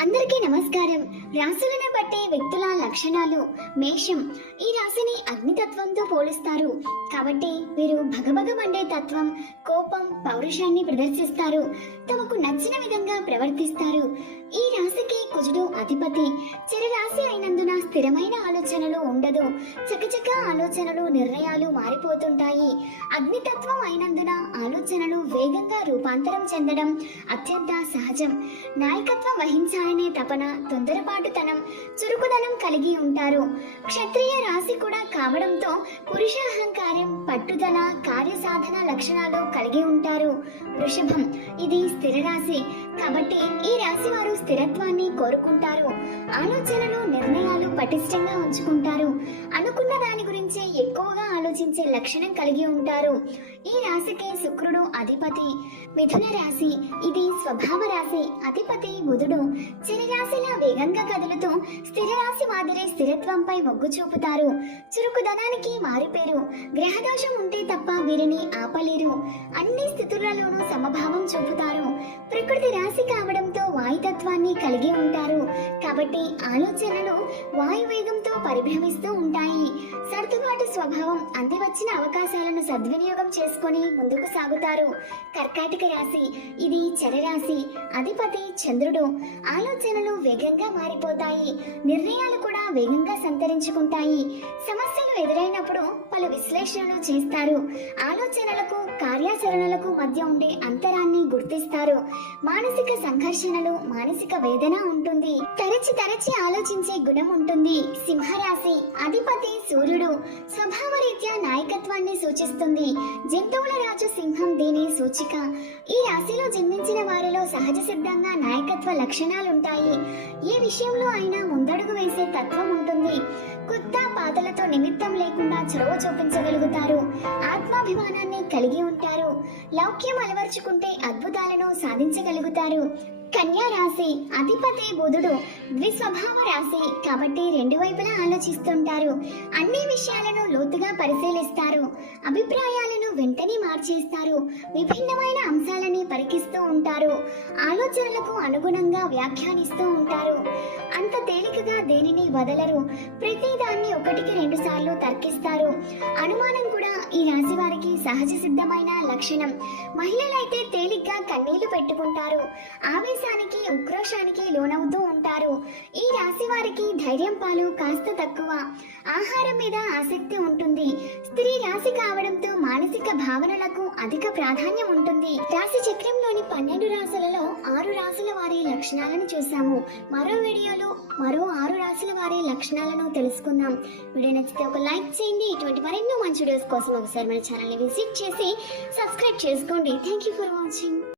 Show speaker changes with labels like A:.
A: అందరికీ నమస్కారం. రాశులను బట్టి వ్యక్తుల లక్షణాలు మేషం. ఈ రాశిని అగ్నితత్వంతో పోలుస్తారు. కాబట్టి వీరు భగభగ మండే తత్వం కోపం పౌరుషాన్ని ప్రదర్శిస్తారు. తమకు నచ్చిన విధంగా ప్రవర్తిస్తారు. ఈ రాశికి కుజుడు అధిపతి. చిరరాశి అయినందున స్థిరమైన ఆలోచనలు ఉండదు. చకచక ఆలోచనలు నిర్ణయాలు మారిపోతుంటాయి. అగ్నితత్వం అయినందున ఆలోచనలు వేగంగా రూపాంతరం చెందడం అత్యంత సహజం. నాయకత్వం వహించాలనే తపన తొందరపాటుతనం చురుకుదనం కలిగి ఉంటారు. క్షత్రియ రాశి కూడా కావడంతో పురుష అహంకారం పట్టుదల కార్యసాధన లక్షణాలు కలిగి ఉంటారు. వృషభం ఇది స్థిర రాశి. కాబట్టి ఈ రాశి వారు స్థిరత్వాన్ని కోరుకుంటారు. ఆలోచనలు నిర్ణయాలు పటిష్టంగా ఉంచుకుంటారు. అనుకున్న దాని గురించి ఎక్కువగా ఆలోచించే లక్షణం కలిగి ఉంటారు. ఈ రాశికి శుక్రుడు అధిపతి. మిథున రాశి ఇది స్వభావ రాశి. అధిపతి బుధుడు చిరరాశిలా వేగంగా కదులుతూ స్థిర రాశి మాదిరి స్థిరత్వంపై మొగ్గు చూపుతారు. చురుకుదనానికి మారిపేరు. గ్రహదోషం ఉంటే తప్ప వీరిని ఆపలేరు. అన్ని స్థితులలోనూ సమభావం చూపుతారు. ప్రకృతి రాశి కావడంతో వాయుతత్వాన్ని కలిగి ఉంటారు. కాబట్టి ఆలోచనలు వాయువేగంతో పరిభ్రమిస్తూ ఉంటాయి. సర్దుబాటు స్వభావం అంది వచ్చిన అవకాశాలను సద్వినియోగం చేసుకొని ముందుకు సాగుతారు. కర్కాటక రాశి ఇది చరరాశి అధిపతి చంద్రుడు. ఆలోచనలు వేగంగా మారిపోతాయి. నిర్ణయాలు కూడా వేగంగా సంతరించుకుంటాయి. సమస్యలు ఎదురైనప్పుడు పలు విశ్లేషణలు చేస్తారు. ఆలోచనలకు కార్యాచరణలకు మధ్య ఉండే అంతరాన్ని గుర్తిస్తారు. మానసిక సంఘర్షణలు మానసిక వేదన ఉంటుంది. తరచి తరచి ఆలోచించే గుణం ఉంటుంది. సింహరాశి అధిపతి సూర్యుడు. స్వభావరీత్యా నాయకత్వాన్ని సూచిస్తుంది. జంతువుల రాజు సింహం దీని సూచిక. ఈ రాశిలో జన్మించిన వారిలో సహజ సిద్ధంగా నాయకత్వ లక్షణాలుంటాయి. ఏ విషయంలో అయినా ముందడుగు వేసే తత్వం ఉంటుంది. కొత్త పాతలతో నిమిత్తం లేకుండా చొరవ చూపించగలుగుతారు. ఆత్మాభిమానాన్ని కలిగి ఉంటారు. లౌక్యం అలవర్చుకుంటే అద్భుతాలను సాధించగలుగుతారు. రాశి అధిపతి బుధుడు ద్విస్వభావ రాశి కాబట్టి రెండు వైపులా ఆలోచిస్తుంటారు. అన్ని విషయాలను లోతుగా పరిశీలిస్తారు. అభిప్రాయాలను వెంటనే మార్చేస్తారు. విభిన్నమైన అంశాలని పరికిస్తూ ఉంటారు. ఆలోచనలకు అనుగుణంగా వ్యాఖ్యానిస్తూ ఉంటారు. తేలికగా దేనిని వదలరు. ప్రతి దాన్ని ఒకటికి రెండు సార్లు తర్కిస్తారు. అనుమానం కూడా ఈ రాశి వారికి సహజ సిద్ధమైన లక్షణం. మహిళలైతే తేలిగ్గా కన్నీళ్ళు పెట్టుకుంటారు. ఆవేశానికి ఉక్రోషానికి లోనవుతూ ఉంటారు. ఈ రాశి వారికి ధైర్యం పాలు కాస్త తక్కువ. ఆహారం మీద ఆసక్తి ఉంటుంది. స్త్రీ రాశి కావడంతో మానసిక భావనలకు అధిక ప్రాధాన్యం ఉంటుంది. రాశి చక్రంలోని పన్నెండు రాశులలో ఆరు రాశుల వారి లక్షణాలను చూసాము మరో వీడియోలో మరో ఆరు రాశుల వారి లక్షణాలను తెలుసుకుందాం. వీడియో నచ్చితే ఒక లైక్ చేయండి. ఇటువంటి మరెన్నో మంచి వీడియోస్ కోసం ఒకసారి మన ఛానల్ని విజిట్ చేసి సబ్స్క్రైబ్ చేసుకోండి. Thank you for watching